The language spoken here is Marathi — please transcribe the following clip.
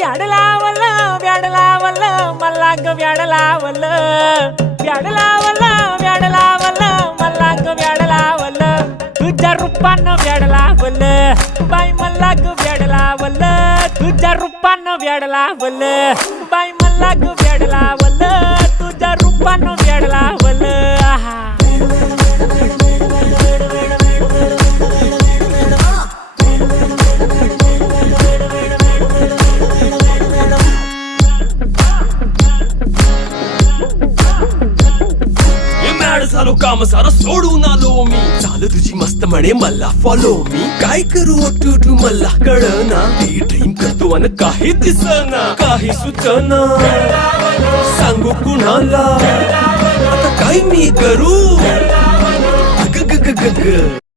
व्याड लावलं व्याड लावलं मला ग व्याड लावलं व्याड लावलं व्याड लावलं मला ग व्याड लावलं तुझ्या रूपानं व्याड लावलं बाई मला ग व्याड लावलं तुझ्या रूपानं व्याड लावलं बाई मला ग व्याड लावलं तुझ्या रूपानं व्याड लावलं आहा झालो काम सारं सोडून आलो मी चाल तुझी मस्त म्हणे मला फॉलो मी काय करू टू मला कळना ती ड्रीम करतो आणि काही दिसना काही सुचना सांगू कुणाला आता काय मी करू ग ग ग ग ग